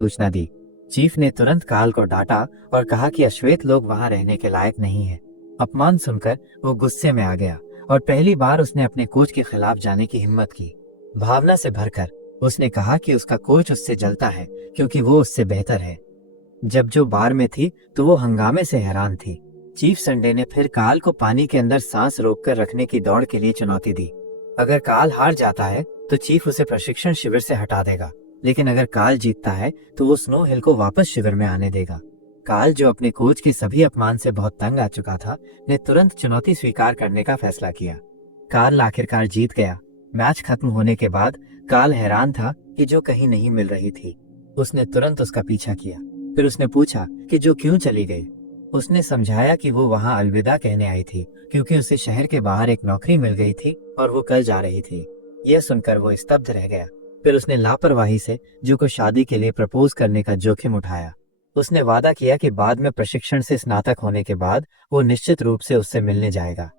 सूचना दी। चीफ ने तुरंत काल को डांटा और कहा कि अश्वेत लोग वहां रहने के लायक नहीं है। अपमान सुनकर वो गुस्से में आ गया और पहली बार उसने अपने कोच के खिलाफ जाने की हिम्मत की। भावना से भरकर उसने कहा कि उसका कोच उससे जलता है क्योंकि वो उससे बेहतर है। जब जो बार में थी तो वो हंगामे से हैरान थी। चीफ संडे ने फिर काल को पानी के अंदर सांस रोककर रखने की दौड़ के लिए चुनौती दी। अगर काल हार जाता है तो चीफ उसे प्रशिक्षण शिविर से हटा देगा, लेकिन अगर काल जीतता है तो वो स्नो हिल को वापस शिविर में आने देगा। काल, जो अपने कोच के सभी अपमान से बहुत तंग आ चुका था, ने तुरंत चुनौती स्वीकार करने का फैसला किया। काल आखिरकार जीत गया। मैच खत्म होने के बाद काल हैरान था कि जो कहीं नहीं मिल रही थी। उसने तुरंत उसका पीछा किया। फिर उसने पूछा कि जो क्यों चली गई। उसने समझाया कि वो वहां अलविदा कहने आई थी क्योंकि उसे शहर के बाहर एक नौकरी मिल गई थी और वो कल जा रही थी। यह सुनकर वो स्तब्ध रह गया। फिर उसने लापरवाही से जो को शादी के लिए प्रपोज करने का जोखिम उठाया। उसने वादा किया कि बाद में प्रशिक्षण से स्नातक होने के बाद वो निश्चित रूप से उससे मिलने जाएगा।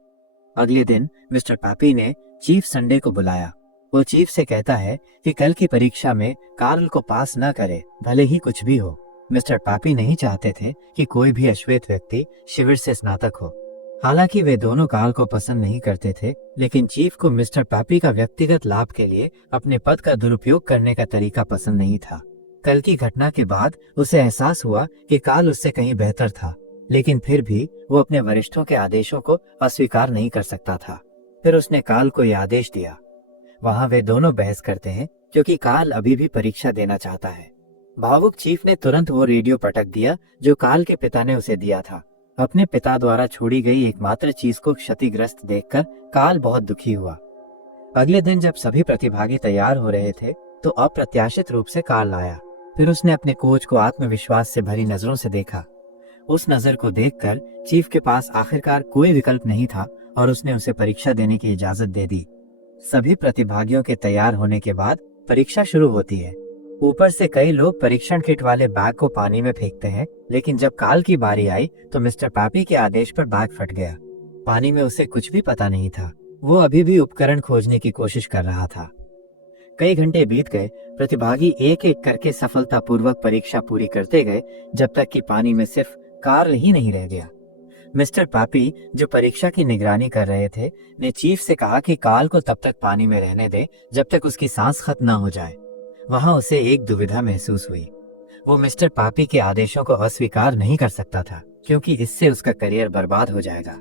अगले दिन मिस्टर पैपी ने चीफ संडे को बुलाया। वो चीफ से कहता है कि कल की परीक्षा में कार्ल को पास न करे, भले ही कुछ भी हो। मिस्टर पैपी नहीं चाहते थे कि कोई भी अश्वेत व्यक्ति शिविर से स्नातक हो। हालांकि वे दोनों कार्ल को पसंद नहीं करते थे, लेकिन चीफ को मिस्टर पैपी का व्यक्तिगत लाभ के लिए अपने पद का दुरुपयोग करने का तरीका पसंद नहीं था। कल की घटना के बाद उसे एहसास हुआ कि कार्ल उससे कहीं बेहतर था, लेकिन फिर भी वो अपने वरिष्ठों के आदेशों को अस्वीकार नहीं कर सकता था। फिर उसने कार्ल को यह आदेश दिया। वहां वे दोनों बहस करते हैं क्योंकि कार्ल अभी भी परीक्षा देना चाहता है। भावुक चीफ ने तुरंत वो रेडियो पटक दिया जो कार्ल के पिता ने उसे दिया था। अपने पिता द्वारा छोड़ी गई एकमात्र चीज को क्षतिग्रस्त देखकर कार्ल बहुत दुखी हुआ। अगले दिन जब सभी प्रतिभागी तैयार हो रहे थे तो अप्रत्याशित रूप से कार्ल आया। फिर उसने अपने कोच को आत्मविश्वास से भरी नजरों से देखा। उस नजर को देखकर चीफ के पास आखिरकार कोई विकल्प नहीं था और उसने उसे परीक्षा देने की इजाजत दे दी। सभी प्रतिभागियों के तैयार होने के बाद परीक्षा शुरू होती है। ऊपर से कई लोग परीक्षण किट वाले बैग को पानी में फेंकते हैं, लेकिन जब काल की बारी आई तो मिस्टर पैपी के आदेश पर बैग फट गया। पानी में उसे कुछ भी पता नहीं था। वो अभी भी उपकरण खोजने की कोशिश कर रहा था। कई घंटे बीत गए। प्रतिभागी एक एक करके सफलतापूर्वक परीक्षा पूरी करते गए, जब तक कि पानी में सिर्फ कार्ल ही नहीं रह गया। मिस्टर पैपी, जो परीक्षा की निगरानी कर रहे थे, ने चीफ से कहा कि कार्ल को तब तक पानी में रहने दे जब तक उसकी सांस खत्म न हो जाए। वहां उसे एक दुविधा महसूस हुई। वो मिस्टर पैपी के आदेशों को अस्वीकार नहीं कर सकता था क्योंकि इससे उसका करियर बर्बाद हो जाएगा।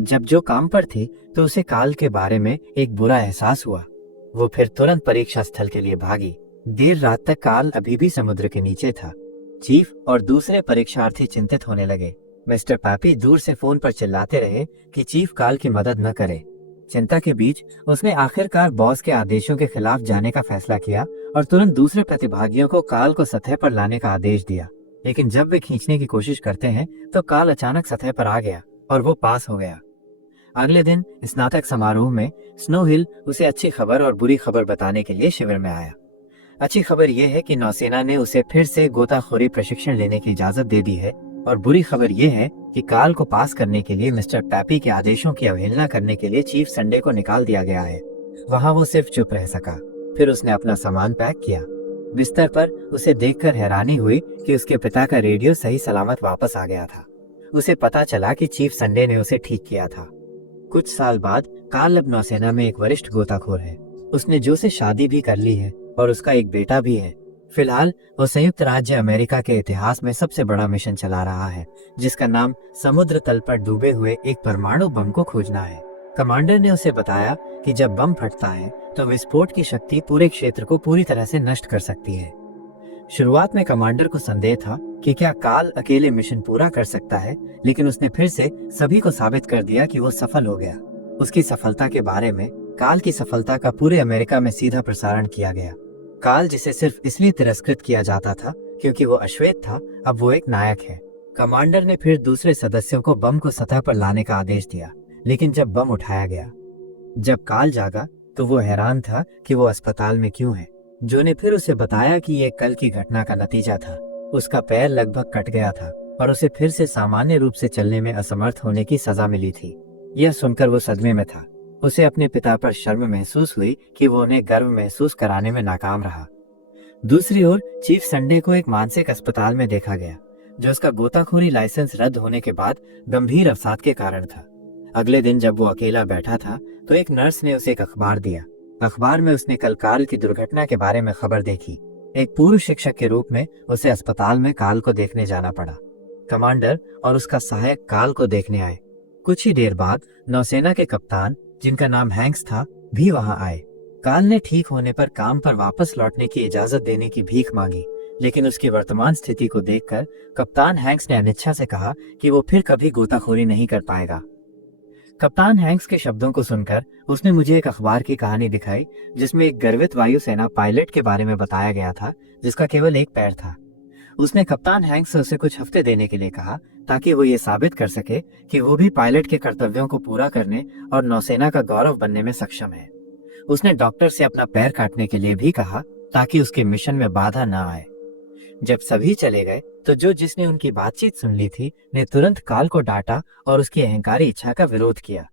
जब जो काम पर थी तो उसे कार्ल के बारे में एक बुरा एहसास हुआ। वो फिर तुरंत परीक्षा स्थल के लिए भागी। देर रात तक कार्ल अभी भी समुद्र के नीचे था। चीफ और दूसरे परीक्षार्थी चिंतित होने लगे। मिस्टर पैपी दूर से फोन पर चिल्लाते रहे कि चीफ कार्ल की मदद न करे। चिंता के बीच उसने आखिरकार बॉस के आदेशों के खिलाफ जाने का फैसला किया और तुरंत दूसरे प्रतिभागियों को कार्ल को सतह पर लाने का आदेश दिया। लेकिन जब वे खींचने की कोशिश करते हैं तो कार्ल अचानक सतह पर आ गया और वो पास हो गया। अगले दिन स्नातक समारोह में स्नो हिल उसे अच्छी खबर और बुरी खबर बताने के लिए शिविर में आया। अच्छी खबर यह है कि नौसेना ने उसे फिर से गोताखोरी प्रशिक्षण लेने की इजाजत दे दी है, और बुरी खबर यह है कि कार्ल को पास करने के लिए मिस्टर पैपी के आदेशों की अवहेलना करने के लिए चीफ संडे को निकाल दिया गया है। वहां वो सिर्फ चुप रह सका। फिर उसने अपना सामान पैक किया। बिस्तर पर उसे देखकर हैरानी हुई कि उसके पिता का रेडियो सही सलामत वापस आ गया था। उसे पता चला कि चीफ संडे ने उसे ठीक किया था। कुछ साल बाद कार्ल अब नौसेना में एक वरिष्ठ गोताखोर है। उसने जो से शादी भी कर ली है और उसका एक बेटा भी है। फिलहाल वो संयुक्त राज्य अमेरिका के इतिहास में सबसे बड़ा मिशन चला रहा है, जिसका नाम समुद्र तल पर डूबे हुए एक परमाणु बम को खोजना है। कमांडर ने उसे बताया कि जब बम फटता है तो विस्फोट की शक्ति पूरे क्षेत्र को पूरी तरह से नष्ट कर सकती है। शुरुआत में कमांडर को संदेह था कि क्या कार्ल अकेले मिशन पूरा कर सकता है, लेकिन उसने फिर से सभी को साबित कर दिया कि वो सफल हो गया। उसकी सफलता के बारे में कार्ल की सफलता का पूरे अमेरिका में सीधा प्रसारण किया गया। कार्ल, जिसे सिर्फ इसलिए तिरस्कृत किया जाता था क्योंकि वो अश्वेत था, अब वो एक नायक है। कमांडर ने फिर दूसरे सदस्यों को बम को सतह पर लाने का आदेश दिया, लेकिन जब बम उठाया गया, जब कार्ल जागा तो वो हैरान था कि वो अस्पताल में क्यों है। जो ने फिर उसे बताया कि ये कल की घटना का नतीजा था। उसका पैर लगभग कट गया था और उसे फिर से सामान्य रूप से चलने में असमर्थ होने की सजा मिली थी। यह सुनकर वो सदमे में था। उसे अपने पिता पर शर्म महसूस हुई कि वो उन्हें गर्व महसूस कराने में नाकाम रहा। दूसरी ओर चीफ संडे को एक मानसिक अस्पताल में देखा गया, जो उसका गोताखोरी लाइसेंस रद्द होने के बाद गंभीर अवसाद के कारण था। अगले दिन जब वो अकेला बैठा था तो एक नर्स ने उसे एक अखबार दिया। अखबार में उसने कल कार्ल की दुर्घटना के बारे में खबर देखी। एक पूर्व शिक्षक के रूप में उसे अस्पताल में कार्ल को देखने जाना पड़ा। कमांडर और उसका सहायक कार्ल को देखने आए। कुछ ही देर बाद नौसेना के कप्तान, जिनका नाम हैंक्स था, भी वहां आए। कार्ल ने ठीक होने पर काम पर वापस लौटने की इजाजत देने की भीख मांगी, लेकिन उसकी वर्तमान स्थिति को देखकर कप्तान हैंक्स ने अनिच्छा से कहा कि वो फिर कभी गोताखोरी नहीं कर पाएगा। कप्तान हैंक्स के शब्दों को सुनकर उसने मुझे एक अखबार की कहानी दिखाई, जिसमें एक गर्वित वायुसेना पायलट के बारे में बताया गया था, जिसका केवल एक पैर था। उसने कप्तान हैंक्स से उसे कुछ हफ्ते देने के लिए कहा, ताकि वो ये साबित कर सके कि वो भी पायलट के कर्तव्यों को पूरा करने और नौसेना का गौरव बनने में सक्षम है। उसने डॉक्टर से अपना पैर काटने के लिए भी कहा, ताकि उसके मिशन में बाधा न आए। जब सभी चले गए तो जो जिसने उनकी बातचीत सुन ली थी ने तुरंत कार्ल को डांटा और उसकी अहंकारी इच्छा का विरोध किया।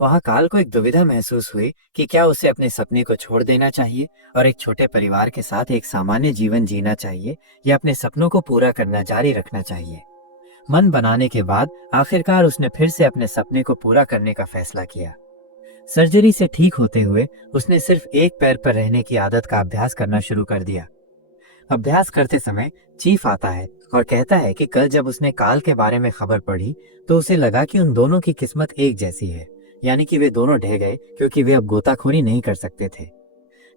वहां कार्ल को एक दुविधा महसूस हुई कि क्या उसे अपने सपने को छोड़ देना चाहिए और एक छोटे परिवार के साथ एक सामान्य जीवन जीना चाहिए, या अपने सपनों को पूरा करना जारी रखना चाहिए। मन बनाने के बाद आखिरकार उसने फिर से अपने सपने को पूरा करने का फैसला किया। सर्जरी से ठीक होते हुए उसने सिर्फ एक पैर पर रहने की आदत का अभ्यास करना शुरू कर दिया। अभ्यास करते समय चीफ आता है और कहता है कि कल जब उसने कार्ल के बारे में खबर पढ़ी तो उसे लगा कि उन दोनों की किस्मत एक जैसी है, यानी कि वे दोनों ढह गए क्योंकि वे अब गोताखोरी नहीं कर सकते थे।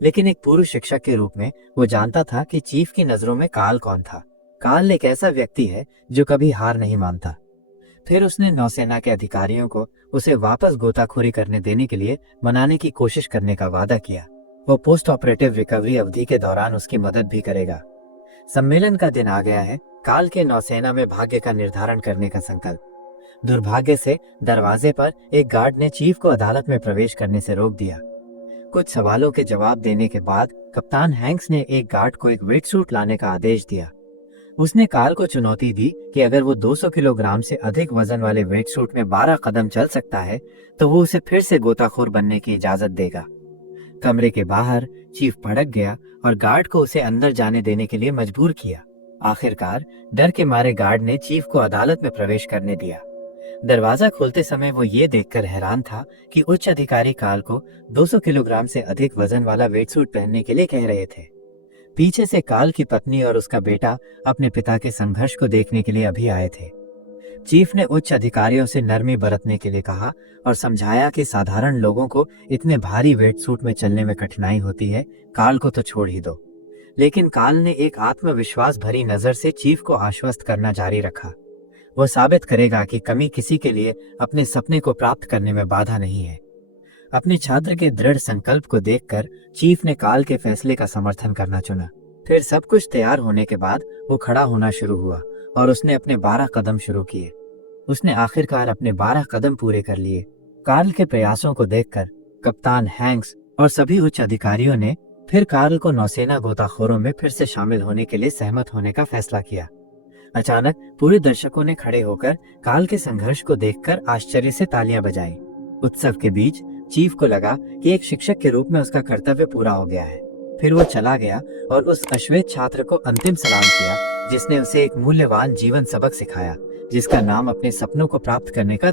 लेकिन एक पूर्व शिक्षक के रूप में वो जानता था कि चीफ की नजरों में कार्ल कौन था। कार्ल एक ऐसा व्यक्ति है जो कभी हार नहीं मानता। फिर उसने नौसेना के अधिकारियों को उसे वापस गोताखोरी करने देने के लिए मनाने की कोशिश करने का वादा किया। वो पोस्ट ऑपरेटिव रिकवरी अवधि के दौरान उसकी मदद भी करेगा। सम्मेलन का दिन आ गया है। कार्ल के नौसेना में भाग्य का निर्धारण करने का संकल्प। दुर्भाग्य से दरवाजे पर एक गार्ड ने चीफ को अदालत में प्रवेश करने से रोक दिया। कुछ सवालों के जवाब देने के बाद कप्तान हैंक्स ने एक गार्ड को एक वेट सूट लाने का आदेश दिया। उसने कार्ल को चुनौती दी कि अगर वो 200 किलोग्राम से अधिक वजन वाले वेट सूट में 12 कदम चल सकता है तो वो उसे फिर से गोताखोर बनने की इजाजत देगा। कमरे के बाहर चीफ भड़क गया और गार्ड को उसे अंदर जाने देने के लिए मजबूर किया। आखिरकार डर के मारे गार्ड ने चीफ को अदालत में प्रवेश करने दिया। दरवाजा खोलते समय वो ये देखकर हैरान था कि उच्च अधिकारी कार्ल को 200 किलोग्राम से अधिक वजन वाला वेट सूट पहनने के लिए कह रहे थे। पीछे से कार्ल की पत्नी और उसका बेटा अपने पिता के संघर्ष को देखने के लिए अभी आए थे। चीफ ने उच्च अधिकारियों से नरमी बरतने के लिए कहा और समझाया कि साधारण लोगों को इतने भारी वेट सूट में चलने में कठिनाई होती है, कार्ल को तो छोड़ ही दो। लेकिन कार्ल ने एक आत्मविश्वास भरी नजर से चीफ को आश्वस्त करना जारी रखा। वो साबित करेगा कि कमी किसी के लिए अपने सपने को प्राप्त करने में बाधा नहीं है। अपने छात्र के दृढ़ संकल्प को देखकर चीफ ने कार्ल के फैसले का समर्थन करना चुना। फिर सब कुछ तैयार होने के बाद वो खड़ा होना शुरू हुआ और उसने अपने 12 कदम शुरू किए। उसने आखिरकार अपने 12 कदम पूरे कर लिए। कार्ल के प्रयासों को देखकर कप्तान हैंक्स और सभी उच्च अधिकारियों ने फिर कार्ल को नौसेना गोताखोरों में फिर से शामिल होने के लिए सहमत होने का फैसला किया। अचानक पूरे दर्शकों ने खड़े होकर कार्ल के संघर्ष को देखकर आश्चर्य से तालियां बजाई। उत्सव के बीच चीफ को लगा कि एक शिक्षक के रूप में उसका कर्तव्य पूरा हो गया है। फिर वो चला गया और उस अश्वेत छात्र को अंतिम सलाम किया, जिसने उसे एक मूल्यवान जीवन सबक सिखाया, जिसका नाम अपने सपनों को प्राप्त करने का